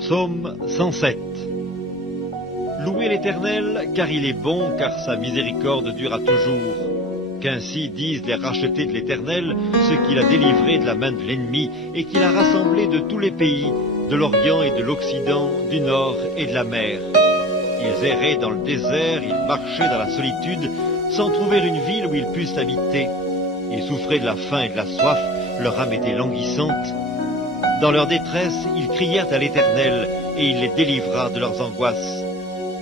Psaume 107. Louez l'Éternel, car il est bon, car sa miséricorde dure à toujours. Qu'ainsi disent les rachetés de l'Éternel, ceux qu'il a délivrés de la main de l'ennemi, et qu'il a rassemblés de tous les pays, de l'Orient et de l'Occident, du Nord et de la mer. Ils erraient dans le désert, ils marchaient dans la solitude, sans trouver une ville où ils pussent habiter. Ils souffraient de la faim et de la soif, leur âme était languissante. Dans leur détresse, ils crièrent à l'Éternel, et il les délivra de leurs angoisses.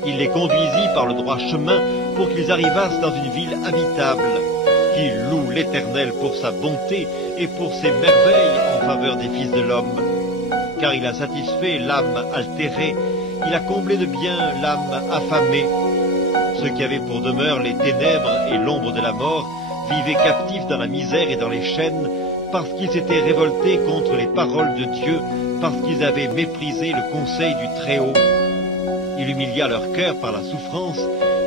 Il les conduisit par le droit chemin pour qu'ils arrivassent dans une ville habitable. Qu'ils louent l'Éternel pour sa bonté et pour ses merveilles en faveur des fils de l'homme. Car il a satisfait l'âme altérée, il a comblé de bien l'âme affamée. Ceux qui avaient pour demeure les ténèbres et l'ombre de la mort vivaient captifs dans la misère et dans les chaînes, parce qu'ils s'étaient révoltés contre les paroles de Dieu, parce qu'ils avaient méprisé le conseil du Très-Haut. Il humilia leur cœur par la souffrance,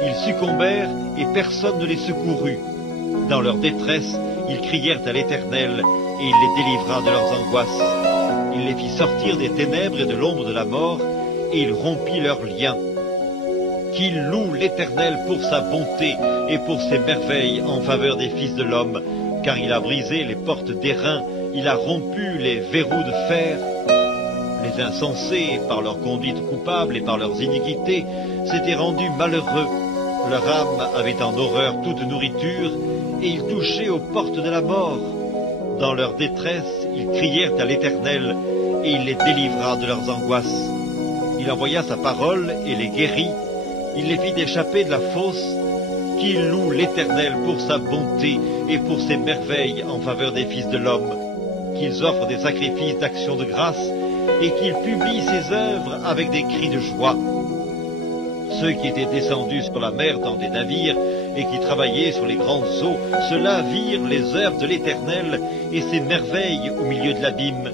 ils succombèrent et personne ne les secourut. Dans leur détresse, ils crièrent à l'Éternel, et il les délivra de leurs angoisses. Il les fit sortir des ténèbres et de l'ombre de la mort, et il rompit leurs liens. Qu'il loue l'Éternel pour sa bonté et pour ses merveilles en faveur des fils de l'homme, car il a brisé les portes d'airain, il a rompu les verrous de fer. Les insensés, par leur conduite coupable et par leurs iniquités, s'étaient rendus malheureux. Leur âme avait en horreur toute nourriture, et ils touchaient aux portes de la mort. Dans leur détresse, ils crièrent à l'Éternel, et il les délivra de leurs angoisses. Il envoya sa parole et les guérit, il les fit échapper de la fosse. Qu'il loue l'Éternel pour sa bonté et pour ses merveilles en faveur des fils de l'homme. Qu'ils offrent des sacrifices d'action de grâce et qu'ils publient ses œuvres avec des cris de joie. Ceux qui étaient descendus sur la mer dans des navires et qui travaillaient sur les grandes eaux, ceux-là virent les œuvres de l'Éternel et ses merveilles au milieu de l'abîme.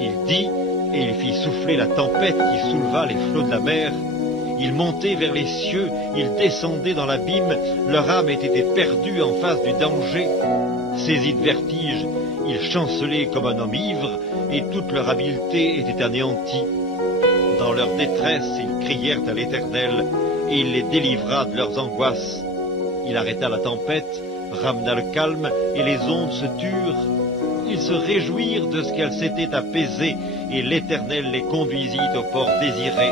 Il dit, et il fit souffler la tempête qui souleva les flots de la mer. Ils montaient vers les cieux, ils descendaient dans l'abîme, leur âme était perdue en face du danger. Saisis de vertige, ils chancelaient comme un homme ivre, et toute leur habileté était anéantie. Dans leur détresse, ils crièrent à l'Éternel, et il les délivra de leurs angoisses. Il arrêta la tempête, ramena le calme, et les ondes se turent. Ils se réjouirent de ce qu'elles s'étaient apaisées, et l'Éternel les conduisit au port désiré.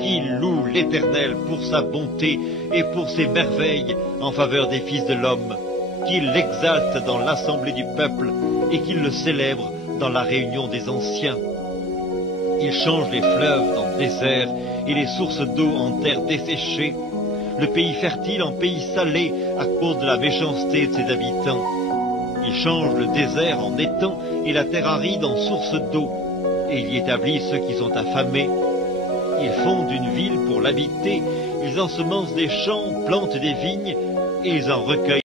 Qu'il loue l'Éternel pour sa bonté et pour ses merveilles en faveur des fils de l'homme. Qu'il l'exalte dans l'assemblée du peuple et qu'il le célèbre dans la réunion des anciens. Il change les fleuves en désert et les sources d'eau en terre desséchée, le pays fertile en pays salé à cause de la méchanceté de ses habitants. Il change le désert en étang et la terre aride en source d'eau, et il y établit ceux qui sont affamés. Ils fondent une ville pour l'habiter, ils ensemencent des champs, plantent des vignes, et ils en recueillent